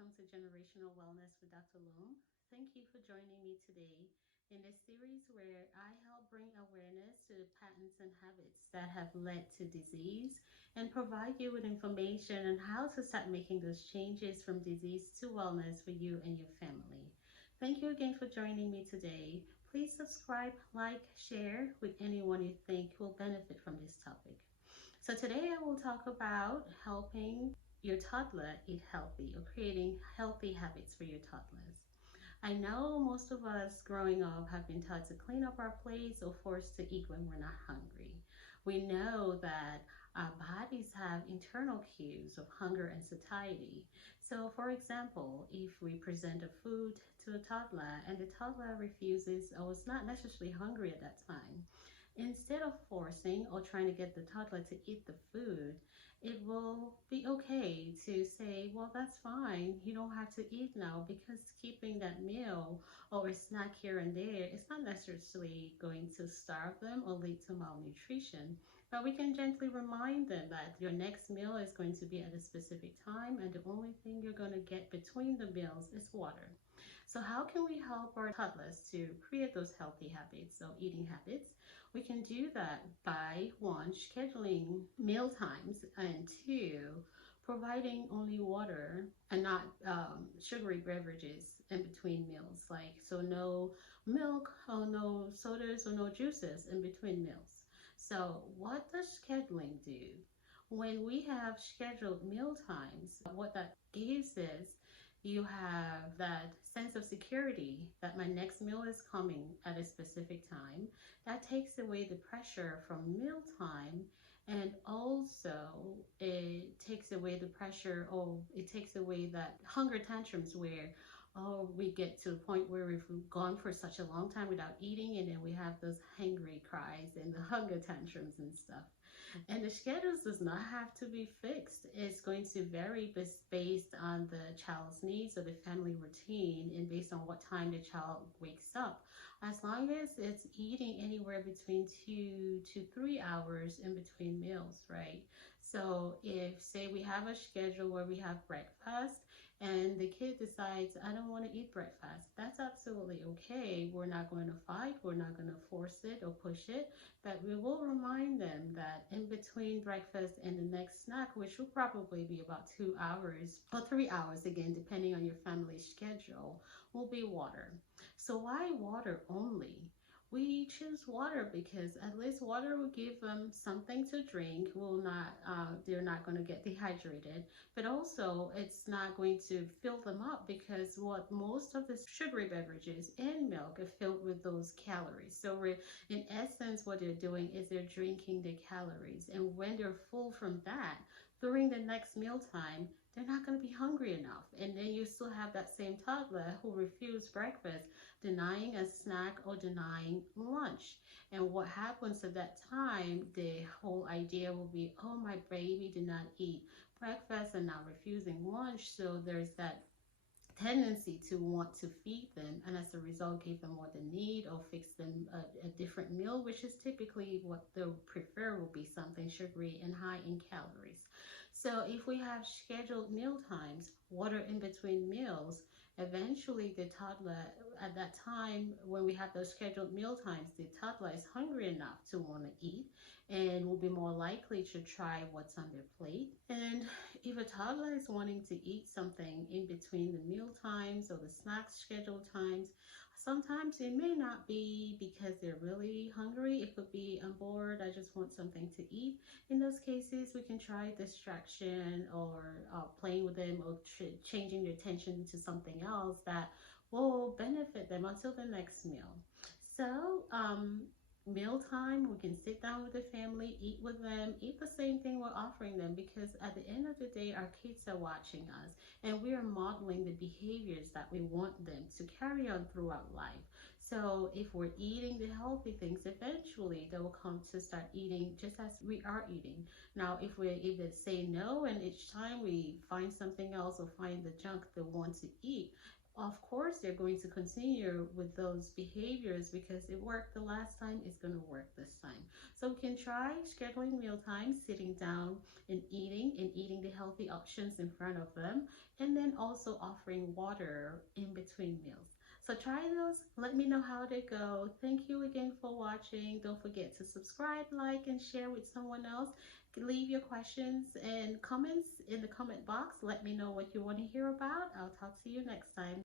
welcome to Generational Wellness with Dr. Loom. Thank you for joining me today in this series where I help bring awareness to the patterns and habits that have led to disease and provide you with information on how to start making those changes from disease to wellness for you and your family. Thank you again for joining me today. Please subscribe, like, share with anyone you think will benefit from this topic. So today I will talk about helping your toddler eat healthy or creating healthy habits for your toddlers. I know most of us growing up have been taught to clean up our plates or forced to eat when we're not hungry. We know that our bodies have internal cues of hunger and satiety. So for example, if we present a food to a toddler and the toddler refuses or is not necessarily hungry at that time, instead of forcing or trying to get the toddler to eat the food, it will be okay to say, well, that's fine. You don't have to eat now, because keeping that meal or a snack here and there is not necessarily going to starve them or lead to malnutrition. But we can gently remind them that your next meal is going to be at a specific time, and the only thing you're going to get between the meals is water. So how can we help our toddlers to create those healthy habits or eating habits? We can do that by one, scheduling meal times, and two, providing only water and not sugary beverages in between meals. Like, so no milk or no sodas or no juices in between meals. So what does scheduling do? When we have scheduled meal times, what that gives is you have that sense of security that my next meal is coming at a specific time. That takes away the pressure from mealtime, and also it takes away the pressure, or it takes away that hunger tantrums where we get to a point where we've gone for such a long time without eating, and then we have those hangry cries and the hunger tantrums and stuff. And the schedules does not have to be fixed. It's going to vary based on the child's needs or the family routine, and based on what time the child wakes up. As long as it's eating anywhere between 2 to 3 hours in between meals, right? So if, say, we have a schedule where we have breakfast and the kid decides, I don't want to eat breakfast, that's absolutely okay. We're not going to fight. We're not going to force it or push it, but we will remind them that in between breakfast and the next snack, which will probably be about 2 hours or 3 hours, again, depending on your family's schedule, will be water. So why water only? We choose water because at least water will give them something to drink. They're not going to get dehydrated, but also it's not going to fill them up, because what most of the sugary beverages and milk are filled with those calories. So in essence, what they're doing is they're drinking the calories, and when they're full from that, during the next mealtime, they're not going to be hungry enough. And then you still have that same toddler who refused breakfast, denying a snack or denying lunch. And what happens at that time, the whole idea will be, oh, my baby did not eat breakfast and now refusing lunch. So there's that tendency to want to feed them, and as a result give them what they need or fix them a different meal, which is typically what they'll prefer, will be something sugary and high in calories. So if we have scheduled meal times, water in between meals, eventually the toddler, at that time when we have those scheduled meal times, the toddler is hungry enough to want to eat and will be more likely to try what's on their plate. And if a toddler is wanting to eat something in between the meal times or the snack schedule times, sometimes it may not be because they're really hungry. It could be, I'm bored, I just want something to eat. In those cases, we can try distraction or playing with them or changing their attention to something else that will benefit them until the next meal. So mealtime, we can sit down with the family, eat with them, eat the same thing we're offering them, because at the end of the day, our kids are watching us and we are modeling the behaviors that we want them to carry on throughout life. So if we're eating the healthy things, eventually they will come to start eating just as we are eating. Now, if we either say no and each time we find something else or find the junk they want to eat, of course they're going to continue with those behaviors because it worked the last time, it's going to work this time. So we can try scheduling meal times, sitting down and eating the healthy options in front of them, and then also offering water in between meals. So try those. Let me know how they go. Thank you again for watching. Don't forget to subscribe, like, and share with someone else. Leave your questions and comments in the comment box. Let me know what you want to hear about. I'll talk to you next time.